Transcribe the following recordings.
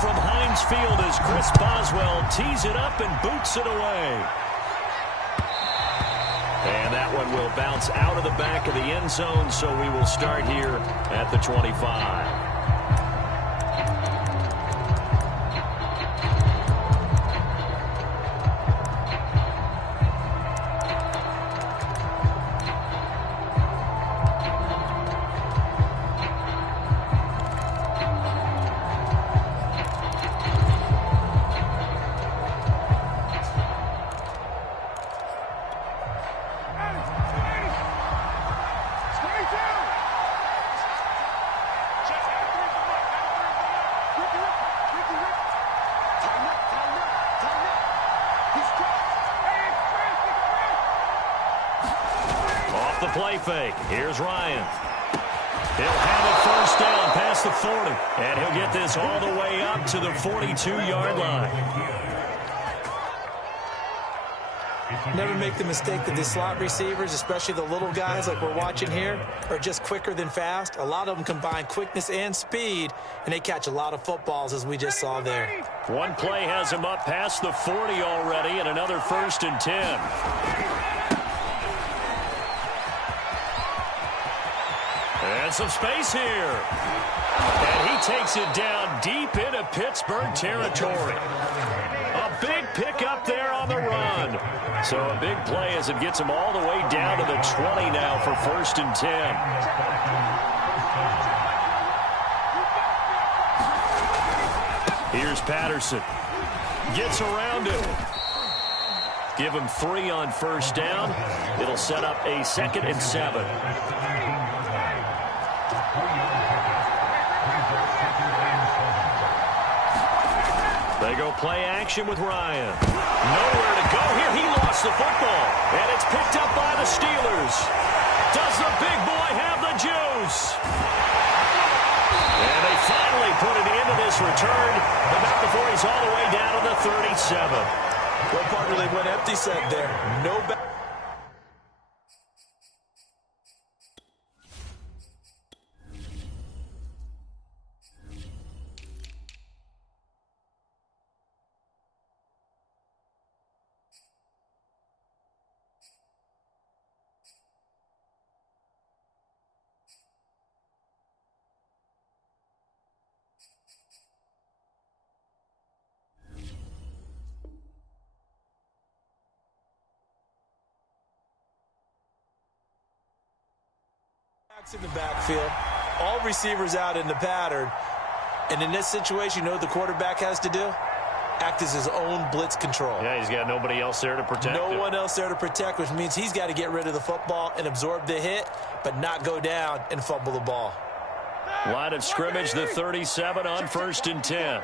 from Heinz Field as Chris Boswell tees it up and boots it away. And that one will bounce out of the back of the end zone, so we will start here at the 25. The play fake. Here's Ryan. He'll have it first down past the 40. And he'll get this all the way up to the 42-yard line. Never make the mistake that the slot receivers, especially the little guys like we're watching here, are just quicker than fast. A lot of them combine quickness and speed, and they catch a lot of footballs, as we just saw there. One play has him up past the 40 already, and another 1st and 10. And some space here. And he takes it down deep into Pittsburgh territory. A big pickup there on the run. So a big play as it gets him all the way down to the 20 now for 1st and 10. Here's Patterson. Gets around it. Give him 3 on 1st down. It'll set up a 2nd and 7. They go play action with Ryan. Nowhere to go here. He lost the football. And it's picked up by the Steelers. Does the big boy have the juice? And they finally put it into this return about before he's all the way down to the 37. Well, partner, they went empty set there. No back. In the backfield, all receivers out in the pattern, and in this situation, you know what the quarterback has to do? Act as his own blitz control. Yeah, he's got nobody else there to protect him. No one else there to protect, which means he's got to get rid of the football and absorb the hit, but not go down and fumble the ball. Line of scrimmage, the 37 on 1st and 10.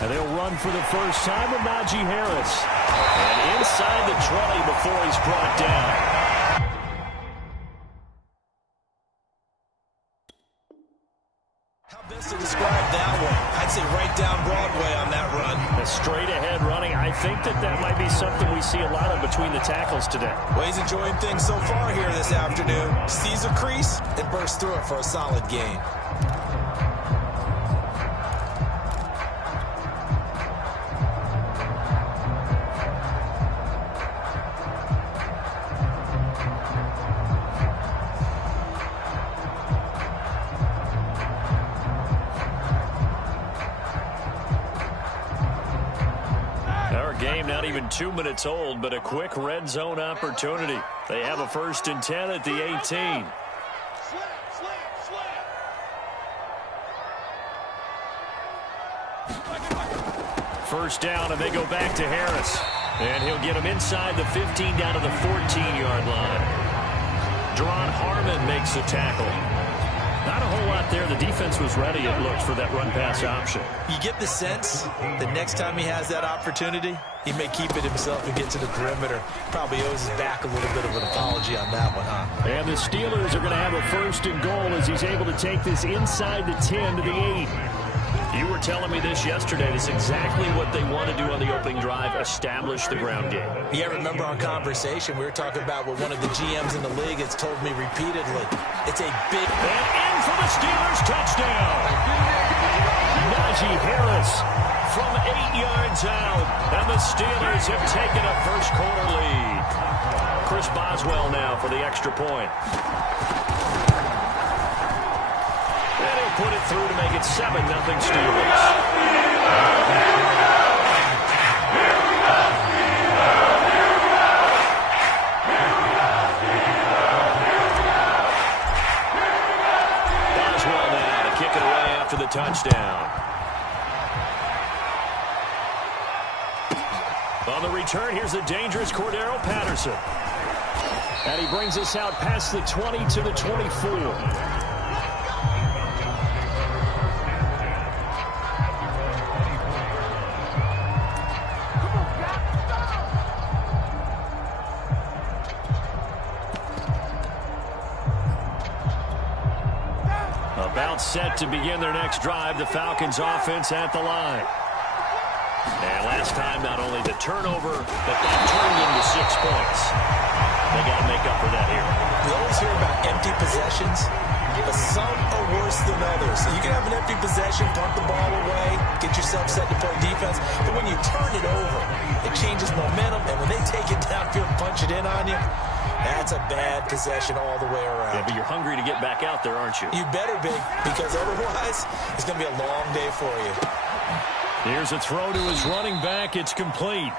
And they'll run for the first time with Najee Harris. And inside the 20 before he's brought down. How best to describe that one? I'd say right down Broadway on that run. A straight ahead running. I think that might be something we see a lot of between the tackles today. Well, he's enjoying things so far here this afternoon. Sees a crease and bursts through it for a solid gain. Game not even 2 minutes old, but a quick red zone opportunity. They have a 1st and 10 at the 18. First down, and they go back to Harris. And he'll get him inside the 15 down to the 14-yard line. Deron Harmon makes the tackle. Not a whole lot there. The defense was ready, it looked, for that run-pass option. You get the sense that next time he has that opportunity, he may keep it himself and get to the perimeter. Probably owes his back a little bit of an apology on that one, huh? And the Steelers are going to have a 1st and goal as he's able to take this inside the 10 to the 8. You were telling me this yesterday. That's exactly what they want to do on the opening drive, establish the ground game. Yeah, remember our conversation? We were talking about what one of the GMs in the league has told me repeatedly. It's a big... And in for the the Steelers touchdown. Najee Harris from 8 yards out, and the Steelers have taken a first-quarter lead. Chris Boswell now for the extra point. And he'll put it through to make it 7-0 Steelers. The touchdown. On the return, here's the dangerous Cordero Patterson. And he brings us out past the 20 to the 24. About set to begin their next drive, the Falcons offense at the line. And last time, not only the turnover, but that turned into 6 points. They got to make up for that here. We always hear about empty possessions, but some are worse than others. You can have an empty possession, punt the ball away, get yourself set to play defense, but when you turn it over, it changes momentum, and when they take it downfield and punch it in on you, that's a bad possession all the way around. Yeah, but you're hungry to get back out there, aren't you? You better be, because otherwise it's going to be a long day for you. Here's a throw to his running back. It's complete.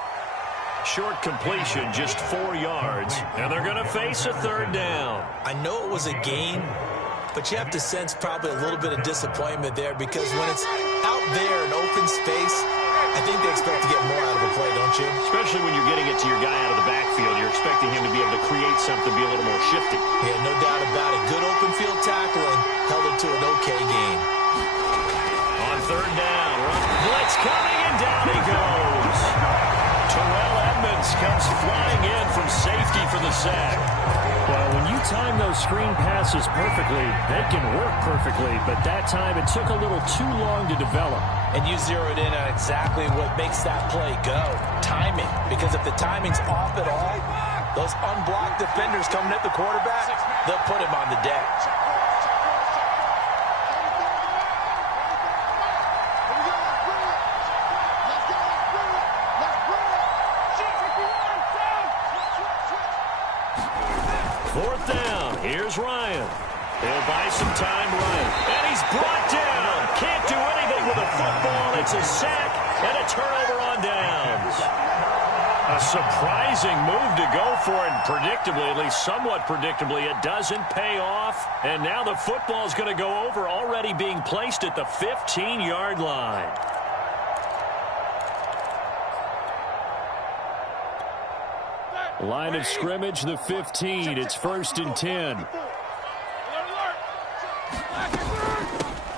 Short completion, just 4 yards, and they're going to face a third down. I know it was a gain, but you have to sense probably a little bit of disappointment there, because when it's out there in open space, I think they expect to get more out of a play, don't you? Especially when you're getting it to your guy out of the backfield. You're expecting him to be able to create something, be a little more shifty. Yeah, no doubt about it. Good open field tackling held it to an okay gain. On third down, blitz coming, and down he goes. Terrell Edmunds comes flying in from safety for the sack. Well, when you time those screen passes perfectly, they can work perfectly, but that time it took a little too long to develop. And you zeroed in on exactly what makes that play go. Timing. Because if the timing's off at all, those unblocked defenders coming at the quarterback, they'll put him on the deck. Fourth down. Here's Ryan. He'll buy some time running. And he's brought down. Can't do anything with a football. It's a sack and a turnover on downs. A surprising move to go for it. And predictably, at least somewhat predictably, it doesn't pay off. And now the football's going to go over, already being placed at the 15-yard line. Line of scrimmage, the 15. It's 1st and 10.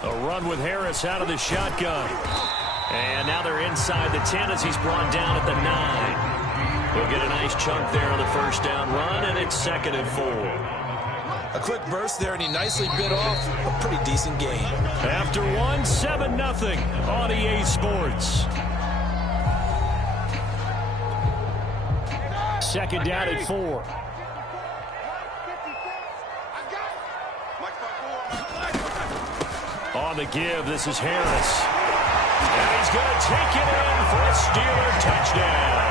A run with Harris out of the shotgun. And now they're inside the 10 as he's brought down at the 9. He'll get a nice chunk there on the first down run, and it's 2nd and 4. A quick burst there, and he nicely bit off a pretty decent gain. After one, 7-0 on EA Sports. 2nd down at 4. On the give, this is Harris. And he's going to take it in for a Steeler touchdown.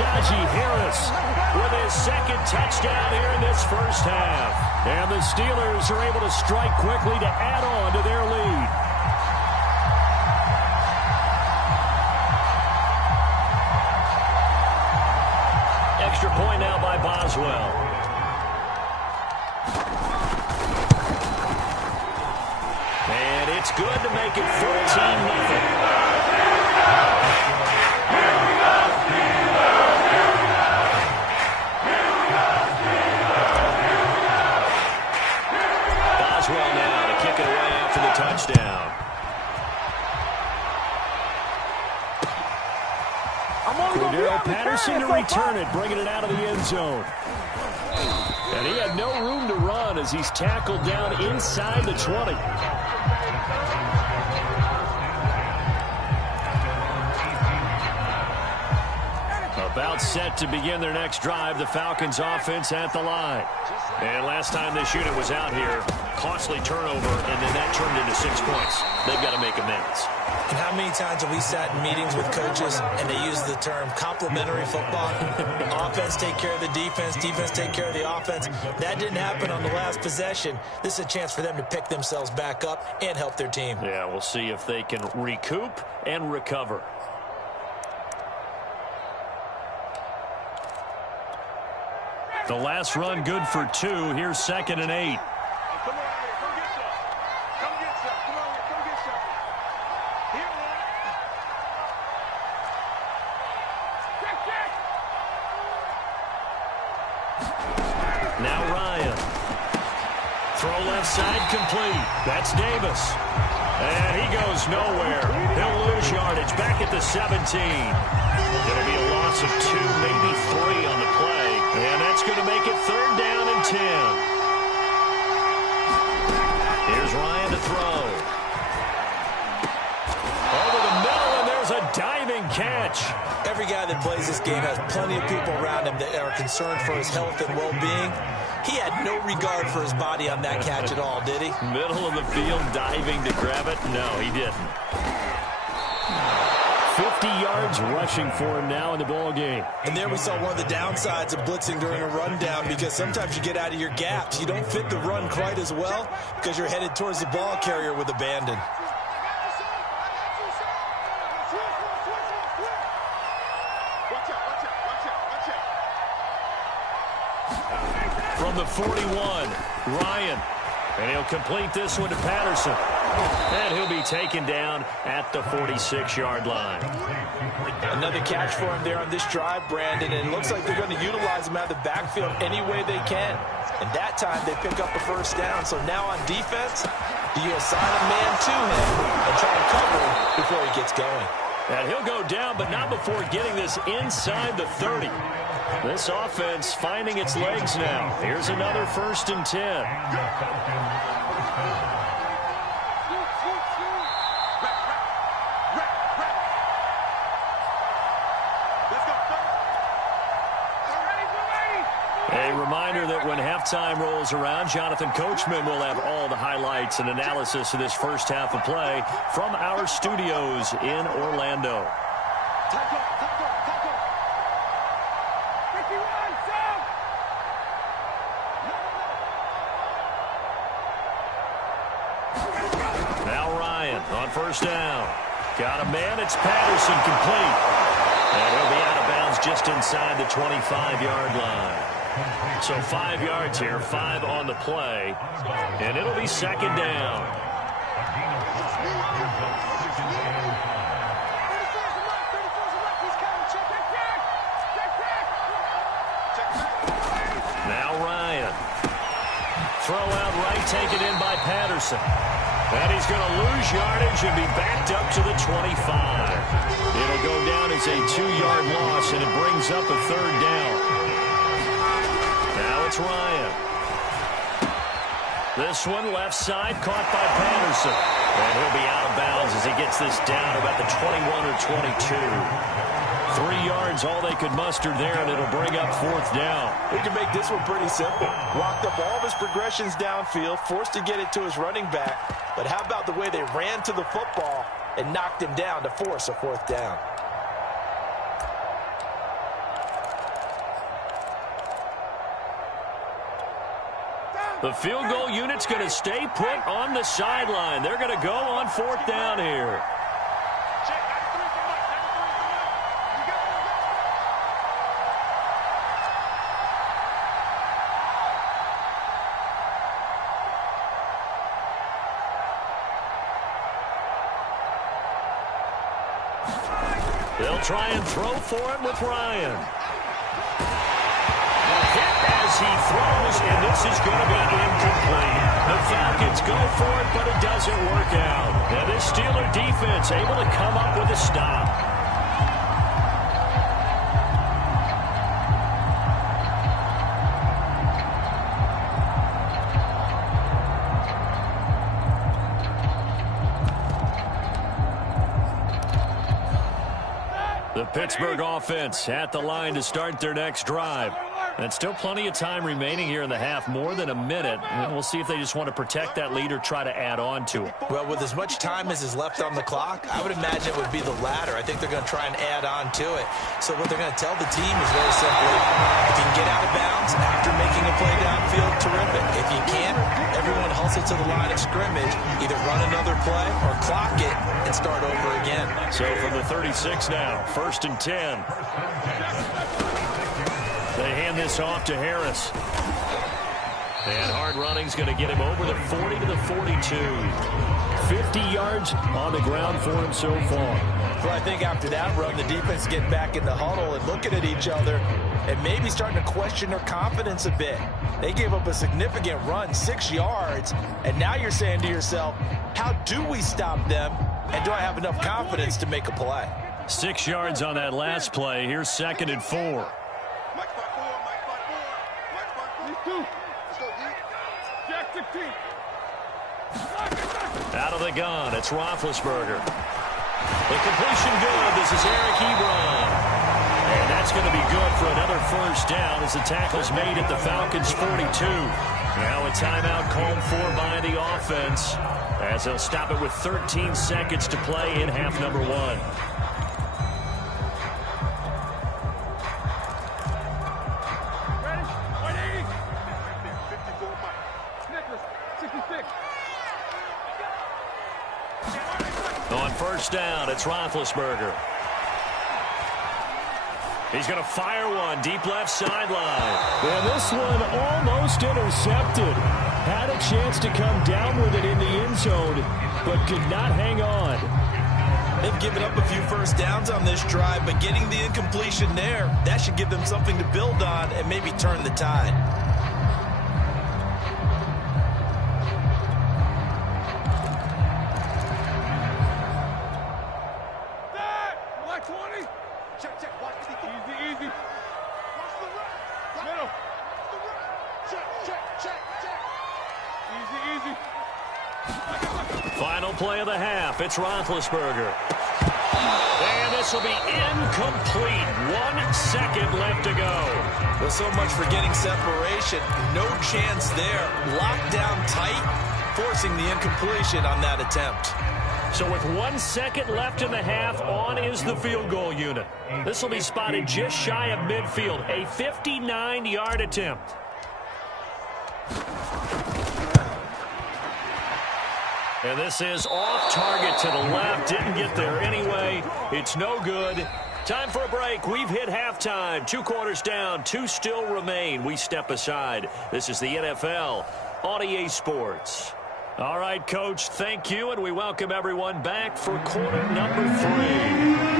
Najee Harris with his 2nd touchdown here in this first half. And the Steelers are able to strike quickly to add on to their lead. Extra point now by Boswell. And it's good to make it 14-0. Boswell now to kick it away after the touchdown. Cordero Patterson to return it, bringing it out of the end zone. And he had no room to run as he's tackled down inside the 20. About set to begin their next drive, the Falcons offense at the line. And last time this unit was out here, costly turnover, and then that turned into 6 points. They've got to make amends. And how many times have we sat in meetings with coaches and they use the term complementary football? Offense take care of the defense, defense take care of the offense. That didn't happen on the last possession. This is a chance for them to pick themselves back up and help their team. Yeah, we'll see if they can recoup and recover. The last run good for 2. Here's 2nd and 8. Now Ryan. Throw left side complete. That's Davis. And he goes nowhere. He'll lose yardage back at the 17. It'll be a loss of 2, maybe 3 on the play. And that's going to make it 3rd down and 10. Here's Ryan to throw. Over the middle, and there's a diving catch. Every guy that plays this game has plenty of people around him that are concerned for his health and well-being. He had no regard for his body on that catch at all, did he? Middle of the field, diving to grab it. No, he didn't. 50 yards rushing for him now in the ball game. And there we saw one of the downsides of blitzing during a rundown, because sometimes you get out of your gaps. You don't fit the run quite as well because you're headed towards the ball carrier with abandon. From the 41, Ryan. And he'll complete this one to Patterson. And he'll be taken down at the 46-yard line. Another catch for him there on this drive, Brandon. And it looks like they're going to utilize him out of the backfield any way they can. And that time they pick up a 1st down. So now on defense, do you assign a man to him and try to cover him before he gets going? And he'll go down, but not before getting this inside the 30. This offense finding its legs now. Here's another 1st and 10. A reminder that when halftime rolls around, Jonathan Coachman will have all the highlights and analysis of this first half of play from our studios in Orlando. Now Ryan on 1st down. Got a man. It's Patterson, complete. And he'll be out of bounds just inside the 25-yard line. So 5 yards here, 5 on the play. And it'll be 2nd down. Now Ryan. Throw out right, taken in by Patterson. And he's going to lose yardage and be backed up to the 25. It'll go down as a 2-yard loss, and it brings up a 3rd down. Now it's Ryan. This one left side, caught by Patterson. And he'll be out of bounds as he gets this down about the 21 or 22. 3 yards, all they could muster there, and it'll bring up 4th down. We can make this one pretty simple. Walked up all of his progressions downfield, forced to get it to his running back. But how about the way they ran to the football and knocked him down to force a 4th down? The field goal unit's going to stay put on the sideline. They're going to go on 4th down here. They'll try and throw for it with Ryan. Hit as he throws, and this is going to be incomplete. The Falcons go for it, but it doesn't work out. And this Steeler defense able to come up with a stop. The Pittsburgh offense at the line to start their next drive. And still plenty of time remaining here in the half, more than a minute. And we'll see if they just want to protect that lead or try to add on to it. Well, with as much time as is left on the clock, I would imagine it would be the latter. I think they're going to try and add on to it. So what they're going to tell the team is very simply, if you can get out of bounds after making a play downfield, terrific. If you can't, everyone hustle to the line of scrimmage, either run another play or clock it and start over again. So from the 36 now, 1st and 10. They hand this off to Harris. And hard running's going to get him over the 40 to the 42. 50 yards on the ground for him so far. Well, I think after that run, the defense getting back in the huddle and looking at each other and maybe starting to question their confidence a bit. They gave up a significant run, 6 yards, and now you're saying to yourself, how do we stop them, and do I have enough confidence to make a play? 6 yards on that last play. Here's 2nd and 4. Out of the gun, it's Roethlisberger. The completion good. This is Eric Ebron. And that's going to be good for another 1st down as the tackle's made at the Falcons' 42. Now a timeout called for by the offense as they'll stop it with 13 seconds to play in half number 1. On 1st down, it's Roethlisberger. He's going to fire one deep left sideline. And this one almost intercepted. Had a chance to come down with it in the end zone, but could not hang on. They've given up a few 1st downs on this drive, but getting the incompletion there, that should give them something to build on and maybe turn the tide. Final play of the half. It's Roethlisberger. And this will be incomplete. 1 second left to go. Well, so much for getting separation. No chance there. Locked down tight, forcing the incompletion on that attempt. So with 1 second left in the half, on is the field goal unit. This will be spotted just shy of midfield. A 59-yard attempt. And this is off target to the left. Didn't get there anyway. It's no good. Time for a break. We've hit halftime. 2 quarters down. 2 still remain. We step aside. This is the NFL on EA Sports. All right, Coach, thank you, and we welcome everyone back for quarter number 3.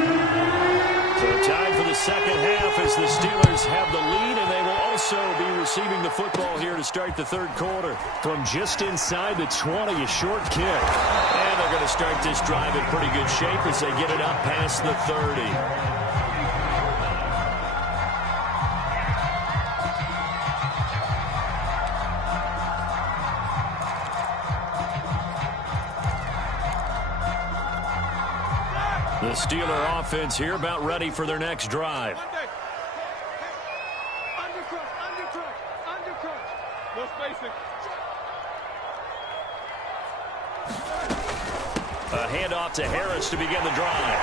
So time for the second half as the Steelers have the lead, and they will also be receiving the football here to start the 3rd quarter. From just inside the 20, a short kick. And they're going to start this drive in pretty good shape as they get it up past the 30. The Steeler offense here about ready for their next drive. A handoff to Harris to begin the drive.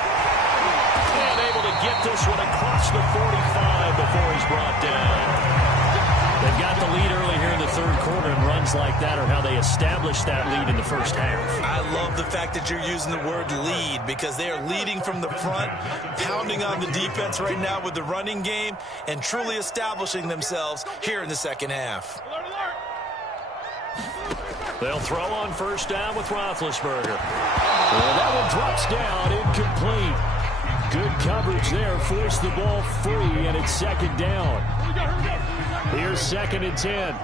And able to get this one across the 45 before he's brought down. They've got the lead early here in the 3rd quarter, and runs like that are how they establish that lead in the 1st half. I love the fact that you're using the word lead because they are leading from the front, pounding on the defense right now with the running game, and truly establishing themselves here in the 2nd half. They'll throw on 1st down with Roethlisberger. Well, that one drops down, incomplete. Good coverage there, forced the ball free, and it's 2nd down. Here's 2nd and 10.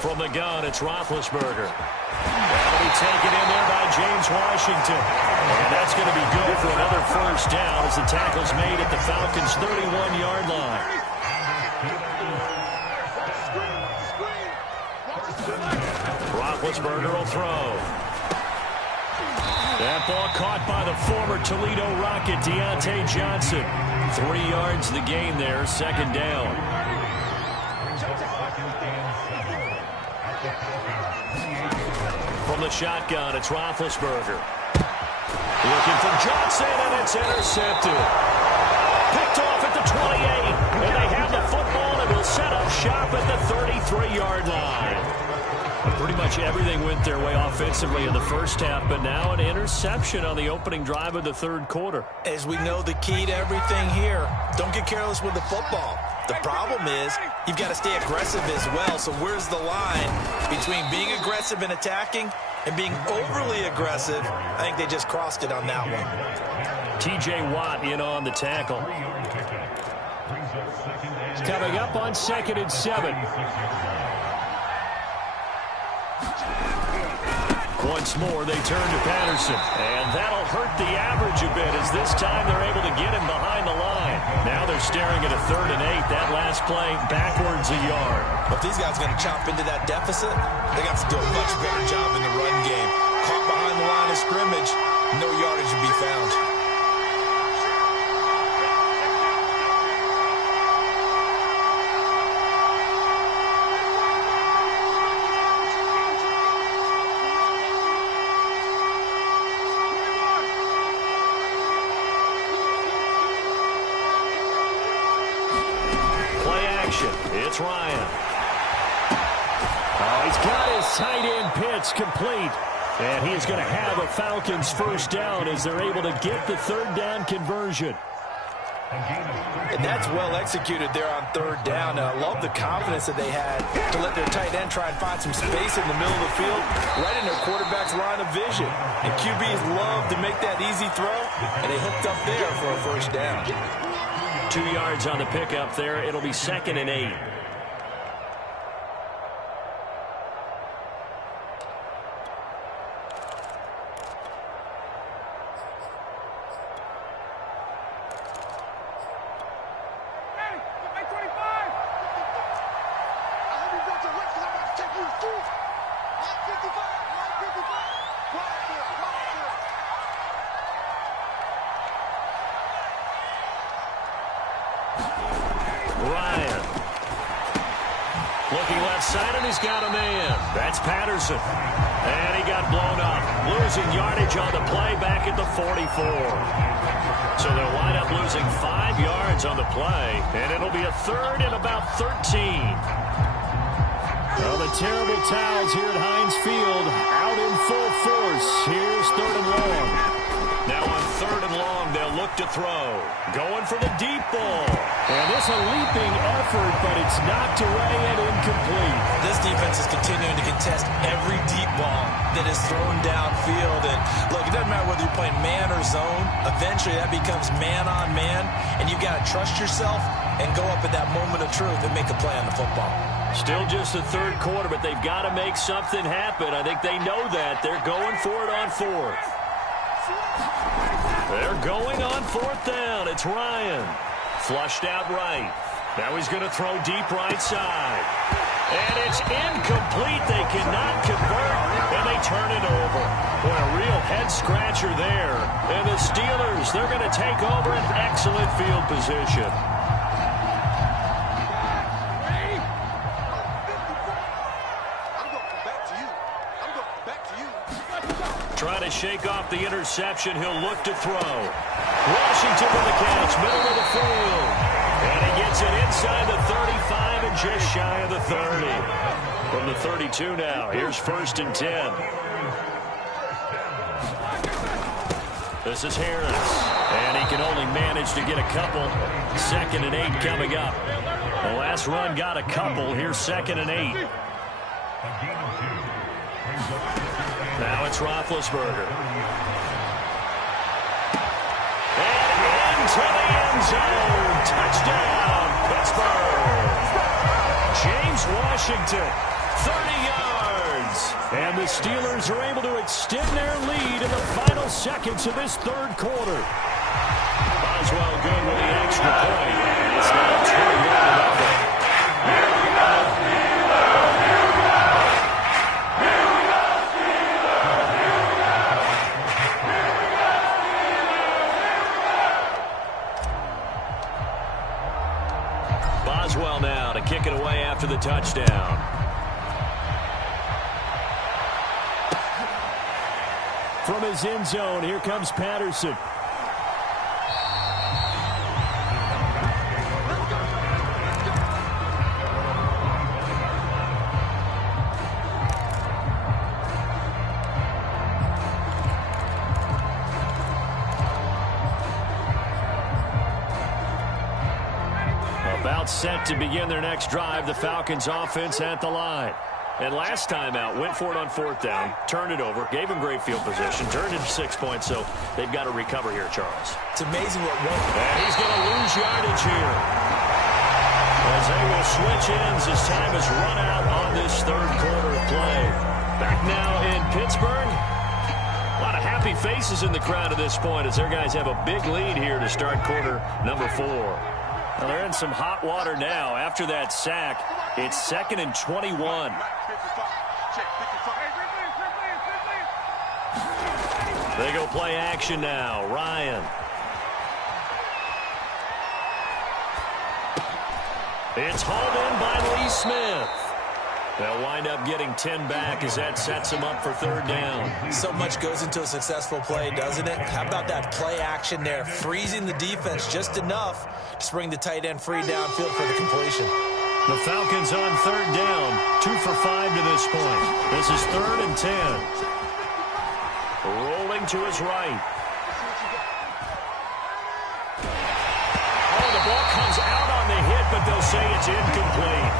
From the gun, it's Roethlisberger. That'll be taken in there by James Washington. And that's going to be good for another 1st down as the tackle's made at the Falcons' 31-yard line. Roethlisberger will throw. That ball caught by the former Toledo Rocket, Deontay Johnson. 3 yards the gain there, second down. From the shotgun, it's Roethlisberger. Looking for Johnson, and it's intercepted. Picked off at the 28, and they have the football, and will set up shop at the 33-yard line. Pretty much everything went their way offensively in the first half, but now an interception on the opening drive of the third quarter. As we know, the key to everything here, don't get careless with the football. The problem is you've got to stay aggressive as well. So where's the line between being aggressive and attacking and being overly aggressive? I think they just crossed it on that one. T.J. Watt in on the tackle. Coming up on 2nd and 7. Once more, they turn to Patterson. And that'll hurt the average a bit as this time they're able to get him behind the line. Now they're staring at a 3rd and 8. That last play backwards a yard. If these guys are going to chop into that deficit, they got to do a much better job in the run game. Caught behind the line of scrimmage, no yardage to be found. It's Ryan. Oh, he's got his tight end pitch complete. And he's going to have a Falcons first down as they're able to get the 3rd down conversion. And that's well executed there on 3rd down. And I love the confidence that they had to let their tight end try and find some space in the middle of the field, right in their quarterback's line of vision. And QBs love to make that easy throw, and they hooked up there for a first down. 2 yards on the pickup there. It'll be 2nd and 8. Ryan. Looking left side, and he's got a man. That's Patterson. And he got blown up. Losing yardage on the play back at the 44. So they'll wind up losing 5 yards on the play, and it'll be a 3rd and about 13. Well, the terrible towels here at Heinz Field out in full force. Here's 3rd and long. Now on 3rd and long, they'll look to throw. Going for the deep ball. And this a leaping effort, but it's knocked away and incomplete. This defense is continuing to contest every deep ball that is thrown downfield. And look, it doesn't matter whether you're playing man or zone. Eventually, that becomes man on man, and you've got to trust yourself and go up at that moment of truth and make a play on the football. Still just the 3rd quarter, but they've got to make something happen. I think they know that. They're going for it on 4th. They're going on 4th down. It's Ryan. Flushed out right. Now he's going to throw deep right side. And it's incomplete. They cannot convert, and they turn it over. Boy, a real head-scratcher there. And the Steelers, they're going to take over an excellent field position. Trying to shake off the interception. He'll look to throw. Washington with the catch, middle of the field. And he gets it inside the 35 and just shy of the 30. From the 32 now, here's 1st and 10. This is Harris. And he can only manage to get a couple. 2nd and 8 coming up. The last run got a couple. Here's 2nd and 8. Now it's Roethlisberger. And into the end zone. Touchdown, Pittsburgh. James Washington, 30 yards. And the Steelers are able to extend their lead in the final seconds of this 3rd quarter. Boswell good with the extra point. It's now 21-0. kick it away after the touchdown. From his end zone, here comes Patterson. About set to begin their next drive, the Falcons offense at the line. And last time out, went for it on fourth down, turned it over, gave him great field position, turned it 6 points, so they've got to recover here, Charles. It's amazing what one... And he's going to lose yardage here. As they will switch ends as time has run out on this third quarter of play. Back now in Pittsburgh. A lot of happy faces in the crowd at this point as their guys have a big lead here to start quarter number 4. Well, they're in some hot water now. After that sack, it's 2nd and 21. They go play action now. Ryan. It's hauled in by Lee Smith. They'll wind up getting 10 back as that sets them up for third down. So much goes into a successful play, doesn't it? How about that play action there? Freezing the defense just enough to bring the tight end free downfield for the completion. The Falcons on third down. 2 for 5 to this point. This is 3rd and 10. Rolling to his right. Oh, the ball comes out on the hit, but they'll say it's incomplete.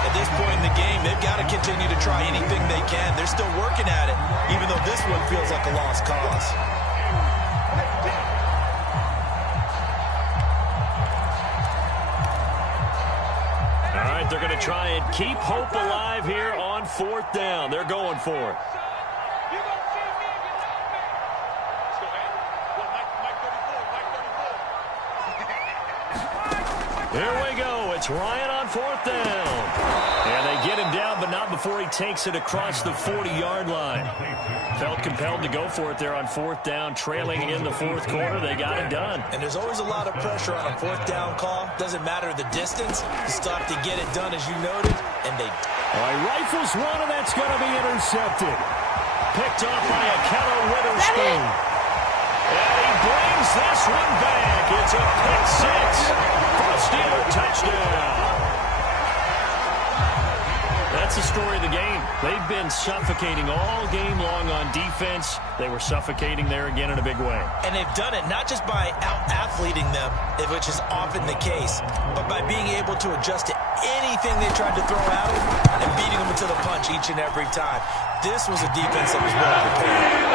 At this point in the game, they've got to continue to try anything they can. They're still working at it, even though this one feels like a lost cause. All right, they're going to try and keep hope alive here on fourth down. They're going for it. Here we go. It's Ryan on fourth down. And they get him down, but not before he takes it across the 40-yard line. Felt compelled to go for it there on fourth down, trailing in the fourth quarter. They got it done. And there's always a lot of pressure on a fourth down call. Doesn't matter the distance. You still have to get it done, as you noted, and they... All right, rifles one, and that's going to be intercepted. Picked off by Ahkello Witherspoon. And he brings this one back. It's a pick six for a Steeler touchdown. That's the story of the game. They've been suffocating all game long on defense. They were suffocating there again in a big way. And they've done it not just by out-athleting them, which is often the case, but by being able to adjust to anything they tried to throw at them and beating them into the punch each and every time. This was a defense that was well prepared.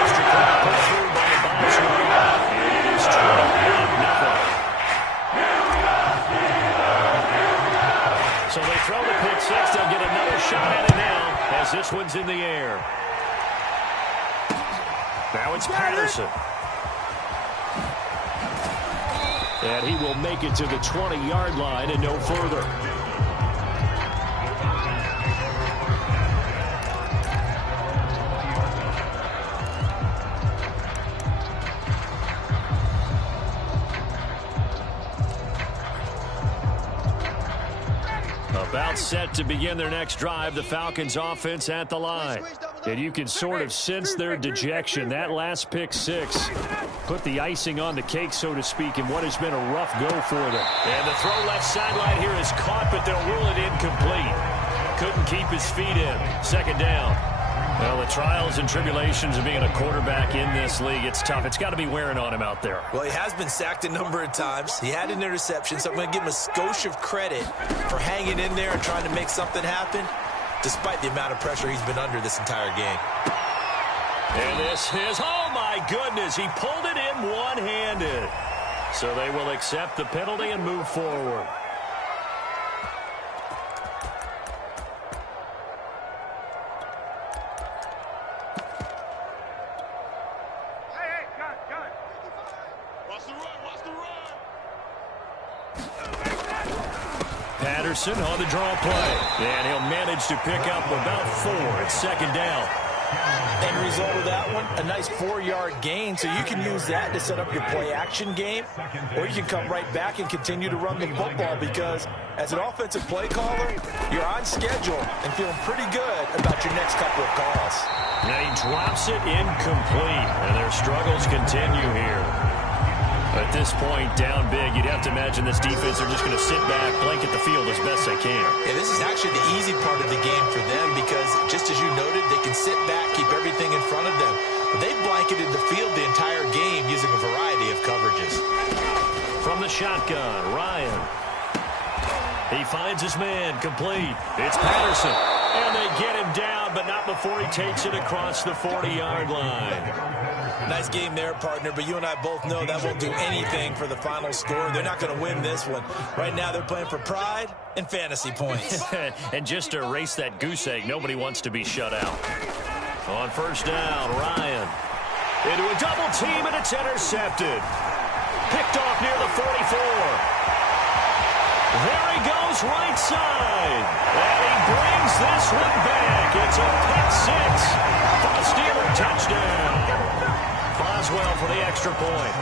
Extra point put through by Boswell. And it is 28-0. So they throw the pick six. They'll get another shot at it now as this one's in the air. Now it's Patterson. And he will make it to the 20-yard line and no further. About set to begin their next drive, the Falcons offense at the line. And you can sort of sense their dejection. That last pick six put the icing on the cake, so to speak, in what has been a rough go for them. And the throw left sideline here is caught, but they'll rule it incomplete. Couldn't keep his feet in. Second down. Well, the trials and tribulations of being a quarterback in this league, it's tough. It's got to be wearing on him out there. Well, he has been sacked a number of times. He had an interception, so I'm going to give him a skosh of credit for hanging in there and trying to make something happen, despite the amount of pressure he's been under this entire game. And this is, oh my goodness, he pulled it in one-handed. So they will accept the penalty and move forward. Patterson on the draw play. And he'll manage to pick up about 4. It's second down. End result of that one, a nice 4-yard gain, so you can use that to set up your play-action game, or you can come right back and continue to run the football because as an offensive play caller, you're on schedule and feeling pretty good about your next couple of calls. And he drops it incomplete, and their struggles continue here. At this point, down big, you'd have to imagine this defense are just going to sit back, blanket the field as best they can. Yeah, this is actually the easy part of the game for them because, just as you noted, they can sit back, keep everything in front of them. But they've blanketed the field the entire game using a variety of coverages. From the shotgun, Ryan. He finds his man, complete. It's Patterson. And they get him down, but not before he takes it across the 40-yard line. Nice game there, partner, but you and I both know that won't do anything for the final score. They're not going to win this one. Right now, they're playing for pride and fantasy points. And just to erase that goose egg, nobody wants to be shut out. On first down, Ryan. Into a double team, and it's intercepted. Picked off near the 44. There he goes, right side. And he brings this one back. It's a pick six for the Steeler touchdown. Boswell for the extra point.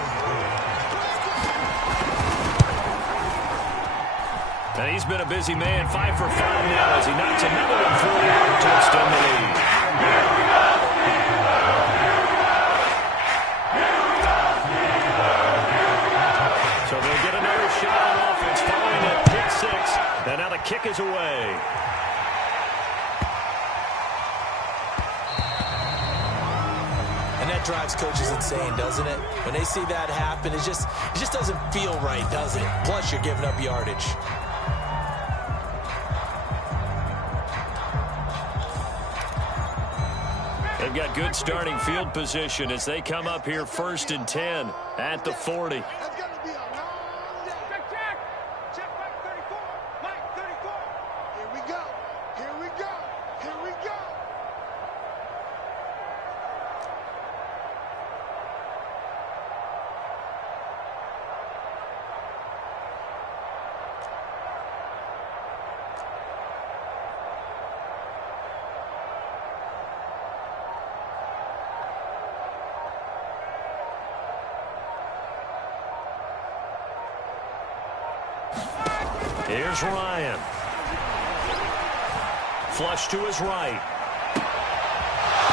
And he's been a busy man, 5 for 5 now as he knocks another one for to extend the lead. So they'll get another shot on offense following that pick six. And now the kick is away. And that drives coaches insane, doesn't it? When they see that happen, it just doesn't feel right, does it? Plus, you're giving up yardage. They've got good starting field position as they come up here 1st and 10 at the 40. Here's Ryan. Flush to his right.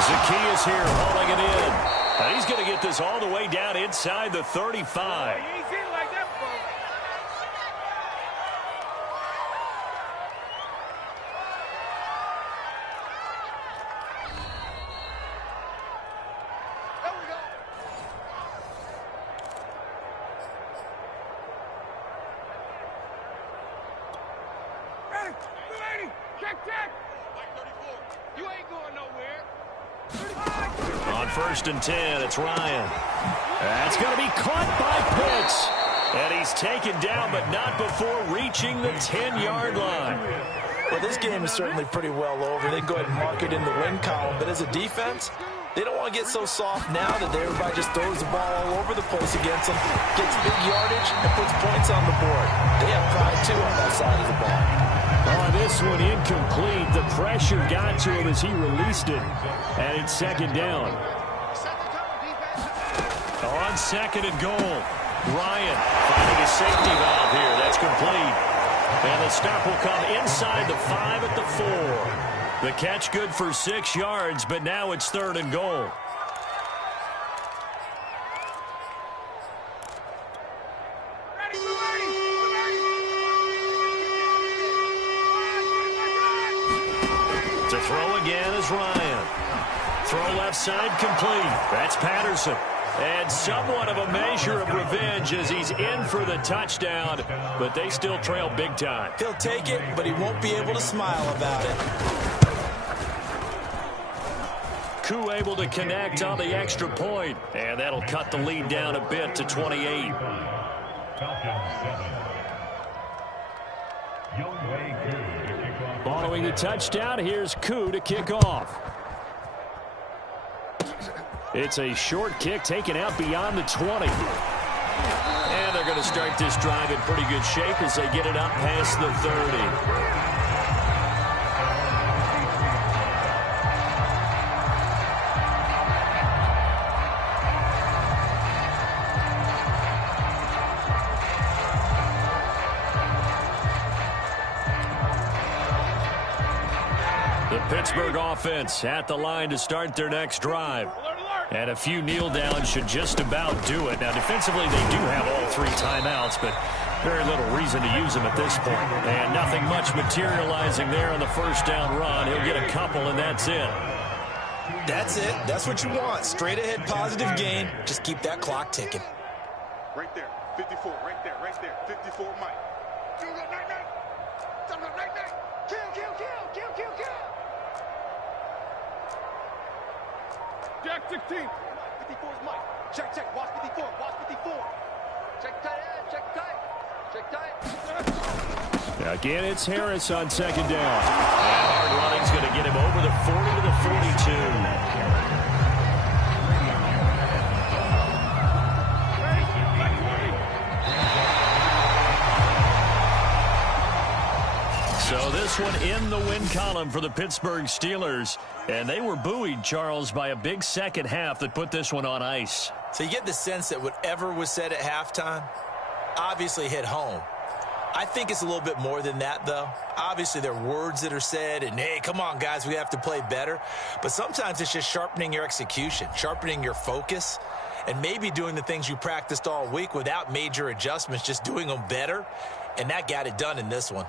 Zacchaeus here hauling it in. And he's going to get this all the way down inside the 35. On 1st and 10, it's Ryan. That's going to be caught by Pitts. And he's taken down, but not before reaching the 10-yard line. Well, this game is certainly pretty well over. They can go ahead and mark it in the win column. But as a defense, they don't want to get so soft now that everybody just throws the ball all over the place against them, gets big yardage, and puts points on the board. They have pride, too, on that side of the ball. On this one, incomplete. The pressure got to him as he released it. And it's 2nd down. On 2nd and goal, Ryan finding a safety valve here. That's complete. And the stop will come inside the 5 at the 4. The catch good for 6 yards, but now it's 3rd and goal. To throw again is Ryan. Throw left side complete. That's Patterson. And somewhat of a measure of revenge as he's in for the touchdown, but they still trail big time. He'll take it, but he won't be able to smile about it. Koo able to connect on the extra point, and that'll cut the lead down a bit to 28. Following the touchdown, here's Koo to kick off. It's a short kick taken out beyond the 20. And they're going to start this drive in pretty good shape as they get it up past the 30. The Pittsburgh offense at the line to start their next drive. And a few kneel downs should just about do it. Now, defensively, they do have all 3 timeouts, but very little reason to use them at this point. And nothing much materializing there on the first down run. He'll get a couple, and that's it. That's it. That's what you want. Straight ahead, positive gain. Just keep that clock ticking. Right there. 54. Right there. Right there. 54, Mike. Jack 16. 54 is Mike. Check. Watch 54. Watch 54. Check tight end. Check tight. Check tight. Again, it's Harris on second down. And hard running's going to get him over the 40 to the 42. So this one in the win column for the Pittsburgh Steelers. And they were buoyed, Charles, by a big second half that put this one on ice. So you get the sense that whatever was said at halftime obviously hit home. I think it's a little bit more than that, though. Obviously, there are words that are said, and, hey, come on, guys, we have to play better. But sometimes it's just sharpening your execution, sharpening your focus, and maybe doing the things you practiced all week without major adjustments, just doing them better. And that got it done in this one.